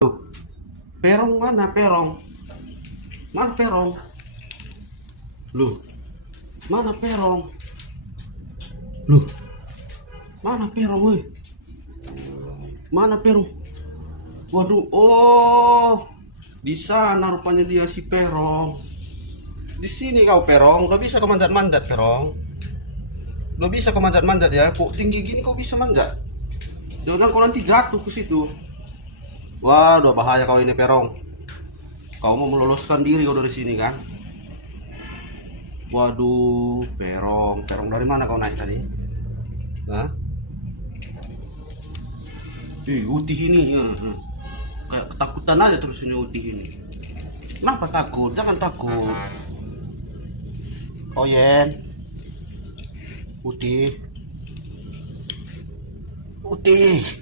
Tuh, Perong mana Perong? Mana Perong? Loh, mana Perong? Loh, mana Perong, woi? Mana Perong? Waduh, oh, di sana rupanya dia si Perong. Di sini kau Perong, lo bisa kau manjat-manjat Perong. Lo bisa kau manjat-manjat ya? Kok tinggi gini kau bisa manjat? Jangan kau nanti jatuh ke situ. Wah, udah bahaya kau ini Perong. Kau mau meloloskan diri kau dari sini kan? Waduh, Perong, Perong dari mana kau naik tadi? Hah? Utih ini, ya. Kayak ketakutan aja terus ini Utih ini. Kenapa takut? Jangan takut. Oyen, Utih, Utih.